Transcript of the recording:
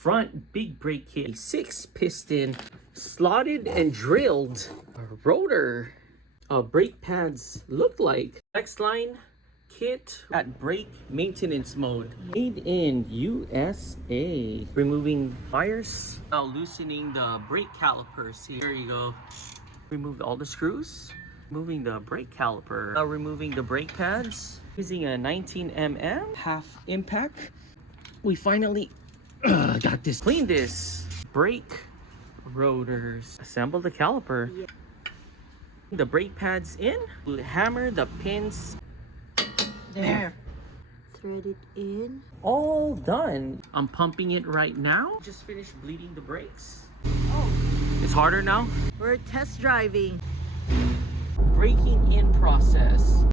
front big brake kit, a 6-piston slotted and drilled rotor. Brake pads look like X-Line kit at brake maintenance mode. Made in USA. Removing wires. Now loosening the brake calipers. Here you go. Removed all the screws. Removing the brake caliper. Now removing the brake pads. Using a 19mm half impact. We finally got this. Clean this. Brake rotors. Assemble the caliper. Yeah. The brake pads in. Hammer the pins. There. Thread it in. All done. I'm pumping it right now. Just finished bleeding the brakes. Oh. It's harder now. We're test driving. Braking in process.